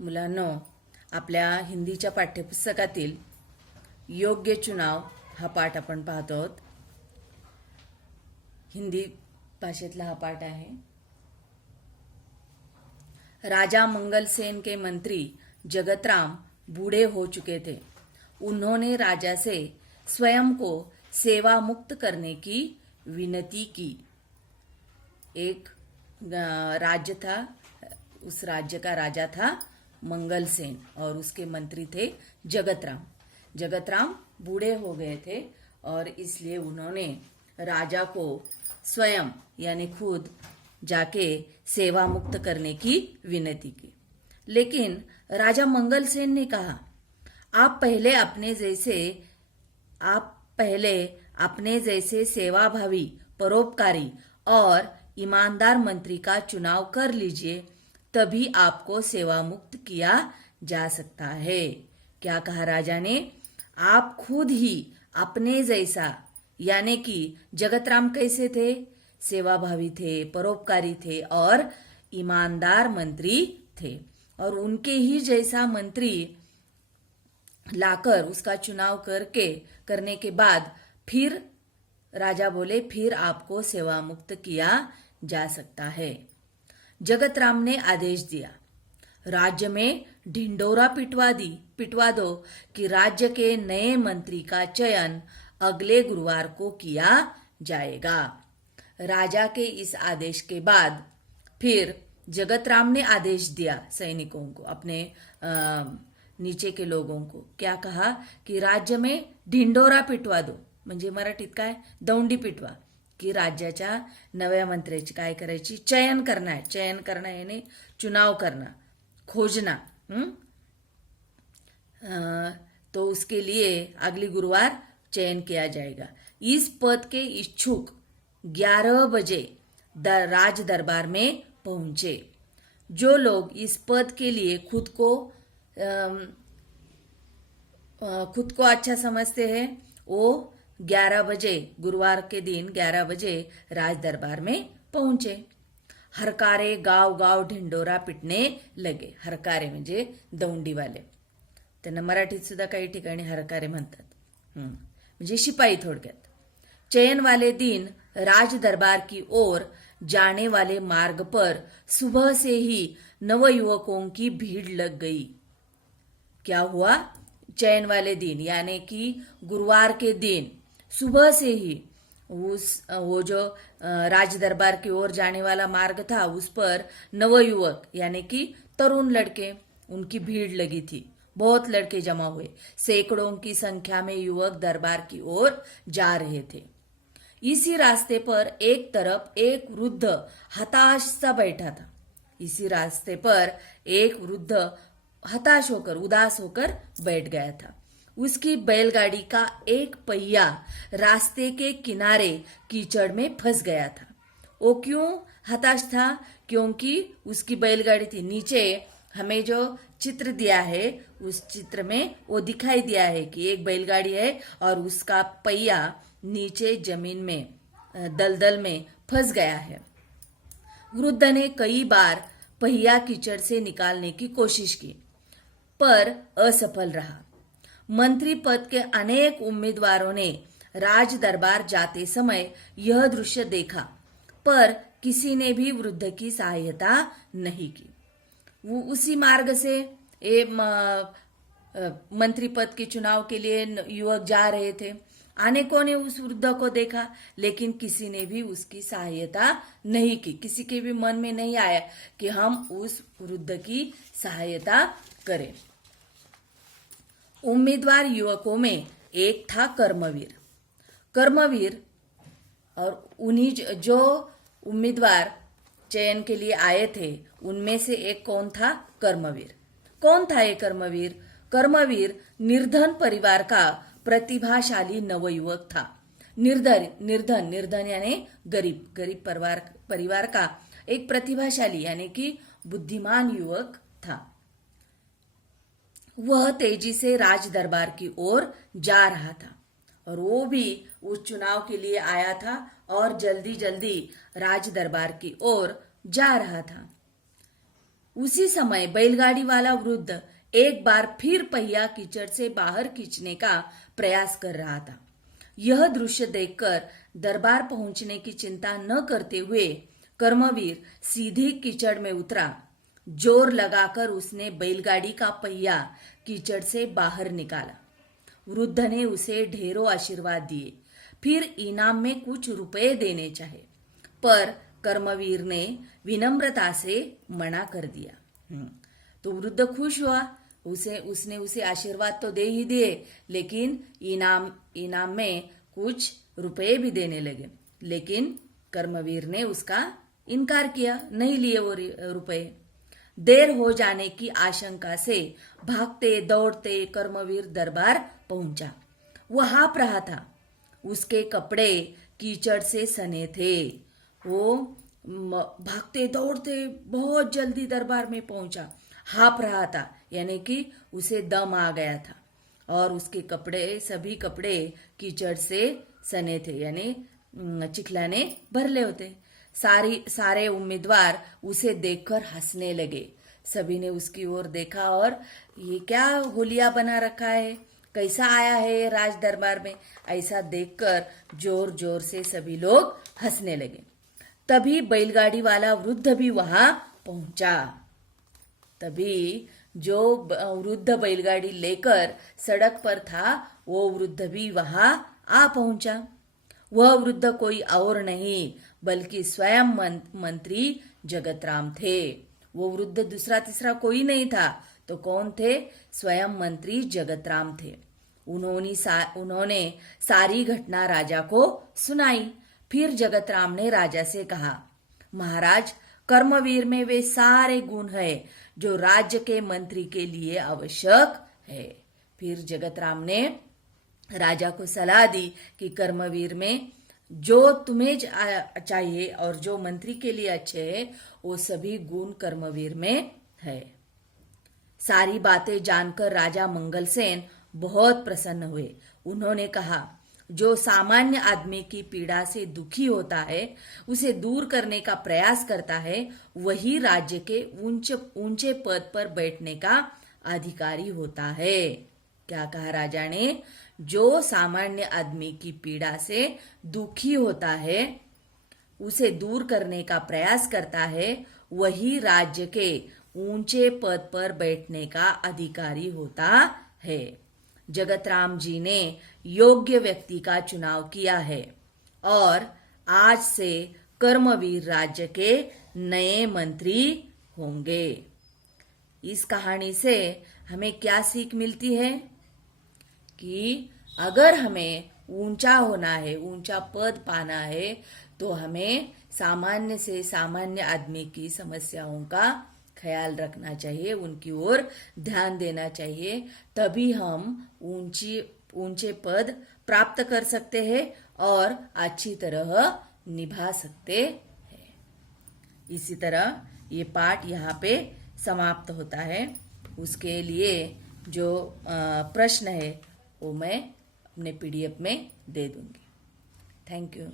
मुलांनो, आपल्या हिंदीच्या पाठ्यपुस्तकातील योग्य चुनाव हा पाठ आपण पाहतो आहोत. हिंदी भाषेतला हा पाठ आहे. राजा मंगल सेन के मंत्री जगतराम बूढ़े हो चुके थे. उन्होंने राजा से स्वयं को सेवा मुक्त करने की विनती की. एक राज्य था, उस राज्य का राजा था मंगल सेन और उसके मंत्री थे जगतराम. जगतराम बूढ़े हो गए थे और इसलिए उन्होंने राजा को स्वयं यानी खुद जाके सेवा मुक्त करने की विनती की. लेकिन राजा मंगल सेन ने कहा, आप पहले अपने जैसे सेवाभावी, परोपकारी और ईमानदार मंत्री का चुनाव कर लीजिए, तभी आपको सेवा मुक्त किया जा सकता है. क्या कहा राजा ने? आप खुद ही अपने जैसा, यानी कि जगतराम कैसे थे? सेवाभावी थे, परोपकारी थे और ईमानदार मंत्री थे, और उनके ही जैसा मंत्री लाकर उसका चुनाव करने के बाद फिर राजा बोले, फिर आपको सेवा मुक्त किया जा सकता है. जगतराम ने आदेश दिया, राज्य में ढिंडोरा पिटवा दो कि राज्य के नए मंत्री का चयन अगले गुरुवार को किया जाएगा. राजा के इस आदेश के बाद फिर जगतराम ने आदेश दिया सैनिकों को, अपने नीचे के लोगों को. क्या कहा? कि राज्य में ढिंडोरा पिटवा दो, म्हणजे मराठीत काय? दौंडी पिटवा, की राज्याच्या नव्या मंत्र्याची काय करायची? चयन करणं यानी चुनाव करना, खोजना. तो उसके लिए अगली गुरुवार चयन किया जाएगा. इस पद के इच्छुक 11 बजे राज दरबार में पहुंचे. जो लोग इस पद के लिए खुद को अच्छा समझते हैं वो 11 बजे, गुरुवार के दिन 11 बजे राज दरबार में पहुंचे. हरकारे गाव गाव ढिंडोरा पिटणे लगे. हरकारे म्हणजे दौंडीवाले. त्यांना मराठीत सुद्धा काही ठिकाणी हरकारे म्हणतात, म्हणजे शिपाई थोडक्यात. चयन वाले दिन राज दरबार की ओर जाने वाले मार्ग पर सुबह से ही नवयुवकों की भीड़ लग गई. क्या हुआ? चयन वाले दिन यानी कि गुरुवार के दिन सुबह से ही वो जो राज दरबार की ओर जाने वाला मार्ग था उस पर नवयुवक यानी कि तरुण लड़के, उनकी भीड़ लगी थी. बहुत लड़के जमा हुए. सैकड़ों की संख्या में युवक दरबार की ओर जा रहे थे. इसी रास्ते पर एक तरफ एक वृद्ध हताश सा बैठा था. इसी रास्ते पर एक वृद्ध हताश होकर, उदास होकर बैठ गया था. उसकी बैलगाड़ी का एक पहिया रास्ते के किनारे कीचड़ में फंस गया था. वो क्यों हताश था? क्योंकि उसकी बैलगाड़ी थी. नीचे हमें जो चित्र दिया है उस चित्र में वो दिखाई दिया है कि एक बैलगाड़ी है और उसका पहिया नीचे जमीन में, दलदल में फंस गया है. वृद्ध ने कई बार पहिया कीचड़ से निकालने की कोशिश की पर असफल रहा. मंत्री पद के अनेक उम्मीदवारों ने राज दरबार जाते समय यह दृश्य देखा पर किसी ने भी वृद्ध की सहायता नहीं की. वो उसी मार्ग से मंत्री पद के चुनाव के लिए युवक जा रहे थे. अनेकों ने उस वृद्ध को देखा लेकिन किसी ने भी उसकी सहायता नहीं की. किसी के भी मन में नहीं आया कि हम उस वृद्ध की सहायता करें. उम्मीदवार युवकों में एक था कर्मवीर और उन्हीं जो उम्मीदवार चयन के लिए आए थे उनमें से एक कौन था? कर्मवीर. कौन था ये कर्मवीर? कर्मवीर निर्धन परिवार का प्रतिभाशाली नवयुवक था. निर्धन यानी गरीब परिवार का एक प्रतिभाशाली यानी कि बुद्धिमान युवक था. वह तेजी से राज दरबार की ओर जा रहा था और वो भी उस चुनाव के लिए आया था और जल्दी जल्दी राज दरबार की ओर जा रहा था. उसी समय बैलगाड़ी वाला वृद्ध एक बार फिर पहिया कीचड़ से बाहर खींचने का प्रयास कर रहा था। यह दृश्य देखकर दरबार पहुंचने की चिंता न करते हुए कर्मवीर सीधी कीचड़ में उतरा। जोर लगाकर उसने बैलगाड़ी का पहिया कीचड़ से बाहर निकाला। वृद्ध ने उसे ढेरों आशीर्वाद दिए, फिर इनाम में कुछ रुपए देने चाहे, पर कर्मवीर ने विनम्रता से मना कर दिया। तो वृद्ध खुश हुआ, उसने उसे आशीर्वाद तो दे ही दिए, लेकिन इनाम में कुछ रुपए भी देने लगे। लेकिन कर्मवीर ने उसका इनकार किया, नहीं लिए वो रुपए। देर हो जाने की आशंका से भागते दौड़ते कर्मवीर दरबार पहुंचा। वह हाँफ रहा था, उसके कपड़े कीचड़ से सने थे। वो भागते दौड़ते बहुत जल्दी दरबार में पहुंचा। हाँफ रहा था, यानी कि उसे दम आ गया था, और उसके सभी कपड़े कीचड़ से सने थे, यानी चिखलाने भरले होते। सारे उम्मीदवार उसे देखकर हंसने लगे। सभी ने उसकी ओर देखा और ये क्या होलिया बना रखा है, कैसा आया है राज दरबार में, ऐसा देखकर जोर जोर से सभी लोग हंसने लगे। तभी बैलगाड़ी वाला वृद्ध भी वहां पहुंचा। तभी जो वृद्ध बैलगाड़ी लेकर सड़क पर था, वो वृद्ध भी वहां आ पहुंचा। वह वृद्ध कोई और नहीं बल्कि स्वयं मंत्री जगतराम थे। वो वृद्ध दूसरा तीसरा कोई नहीं था, तो कौन थे? स्वयं मंत्री जगतराम थे। उन्होंने सारी घटना राजा को सुनाई। फिर जगतराम ने राजा से कहा, महाराज, कर्मवीर में वे सारे गुण हैं जो राज्य के मंत्री के लिए आवश्यक है। फिर जगतराम ने राजा को सलाह दी कि कर्मवीर में जो तुम्हें चाहिए और जो मंत्री के लिए अच्छे है, वो सभी गुण कर्मवीर में है। सारी बातें जानकर राजा मंगलसेन बहुत प्रसन्न हुए। उन्होंने कहा, जो सामान्य आदमी की पीड़ा से दुखी होता है, उसे दूर करने का प्रयास करता है, वही राज्य के ऊंचे पद पर बैठने का अधिकारी होता है। क्या कहा राजा ने? जो सामान्य आदमी की पीड़ा से दुखी होता है, उसे दूर करने का प्रयास करता है, वही राज्य के ऊंचे पद पर बैठने का अधिकारी होता है। जगतराम जी ने योग्य व्यक्ति का चुनाव किया है और आज से कर्मवीर राज्य के नए मंत्री होंगे। इस कहानी से हमें क्या सीख मिलती है? कि अगर हमें ऊंचा होना है, ऊंचा पद पाना है, तो हमें सामान्य से सामान्य आदमी की समस्याओं का ख्याल रखना चाहिए, उनकी ओर ध्यान देना चाहिए। तभी हम ऊंचे पद प्राप्त कर सकते हैं और अच्छी तरह निभा सकते हैं। इसी तरह ये पाठ यहाँ पे समाप्त होता है। उसके लिए जो प्रश्न है वो मैं अपने PDF में दे दूंगी। Thank you.